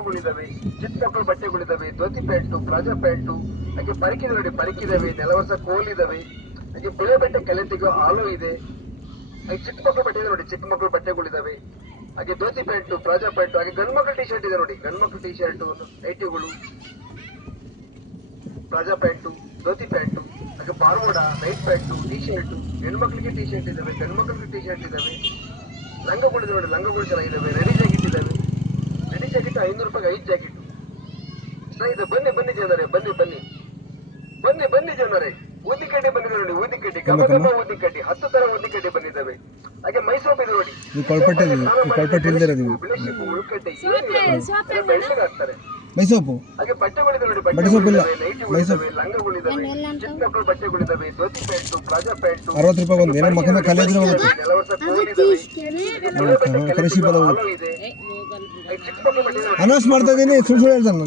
ಪ್ಯಾಂಟುಗಳಿದಾವೆ ಚಿಕ್ಕ ಮಕ್ಕಳ ಬಟ್ಟೆಗಳಿದಾವೆ, ಧೋತಿ ಪ್ಯಾಂಟು, ಪ್ಲಾಜಾ ಪ್ಯಾಂಟು, ಹಾಗೆ ಪರಿಕಿದೆ ನೋಡಿ ಪರಿಕಿದಾವೆ ಕೋಲ್ ಇದಾವೆ ಹಾಗೆ ಬಿಳೆ ಬಟ್ಟೆ ಕೆಲೆ ತೆಗೆಯೋ ಆಲೋ ಇದೆ. ಹಾಗೆ ಚಿಕ್ಕ ಮಕ್ಕಳ ಬಟ್ಟೆ ನೋಡಿ ಚಿಕ್ಕ ಮಕ್ಕಳ ಬಟ್ಟೆಗಳಿದಾವೆ. ಹಾಗೆ ಧೋತಿ ಪ್ಯಾಂಟು, ಪ್ಲಾಜಾ ಪ್ಯಾಂಟು, ಹಾಗೆ ಗಂಡು ಮಕ್ಕಳ ಟಿ ಶರ್ಟ್ ಇದೆ ನೋಡಿ ಗಂಡು ಮಕ್ಕಳ ಟಿ ಶರ್ಟ್ ನೈಟಿಗಳು, ಪ್ಲಾಜಾ ಪ್ಯಾಂಟು, ಧೋತಿ ಪ್ಯಾಂಟು, ಹಾಗೆ bermuda, night pant T shirt ಹೆಣ್ಮಕ್ಳಿಗೆ ಟಿ ಶರ್ಟ್ ಇದಾವೆ ಗಂಡು ಮಕ್ಕಳಿಗೆ ಟಿ ಶರ್ಟ್ ಇದಾವೆ. ಲಂಗಗಳು ನೋಡಿ, ಲಂಗಗಳು ಚೆನ್ನಾಗಿದ್ದಾವೆ ರೆಡಿ ಜಾಕೆಟ್ ಇದಾವೆ ರೆಡಿ ಜಾಕೆಟ್ ಐನೂರು ರೂಪಾಯಿ ಐದು ಜಾಕೆಟ್ ಇದೆ ಬನ್ನಿ ಬನ್ನಿ ಜನರೇ ಬನ್ನಿ ಬನ್ನಿ. ಬನ್ನಿ ಬನ್ನಿ ಜನರೇ. ಊದಿಕಡ್ಡಿ ಬಂದಿದೆ ನೋಡಿ ಊದಿಕಡ್ಡಿ. ಗಮಗಮ ಗಮ ಗಮ ಊದಿ ಹತ್ತು ತರ ಊದಿಕಡ್ಡಿ ಬಂದಿದ್ದಾವೆ. ಹಾಗೆ ಮೈಸೂರು ಇದೆ ನೋಡಿ. ಕೊಳ್ಪಟ್ಟೆ ಕೊಳ್ಪಟ್ಟೆ ಇಲ್ದಿರ ನೀವು. ಹಾಕ್ತಾರೆ ಮೈಸೋಪು ಹಾಗೆ ಬಟ್ಟೆಗಳಿದೆ ನೋಡಿ ಬಟ್ಟೆ ಸೊಪ್ಪು ಇಲ್ಲ. ಲಂಗಗಳಿದಾವೆ. ಚಿಕ್ಕ ಮಕ್ಕಳು ಬಟ್ಟೆಗಳಿದ್ದಾವೆ ಧೋತಿ ಪ್ಯಾಂಟು ಪ್ಲಾಜಾ ಪ್ಯಾಂಟು. ಅರವತ್ತು ರೂಪಾಯಿ ಒಂದು. ಏನೋ ಮಗನ ಕಲೆ ಇದ್ರೆ ಕೃಷಿ ತೆಗೆಯೋ ಇದೆ. ಅನೌನ್ಸ್ ಮಾಡ್ತಾ ಇದ್ದೀನಿ ಸುಳ್ಳು ಸುಳ್ಳು ಹೇಳ್ತಾನೆ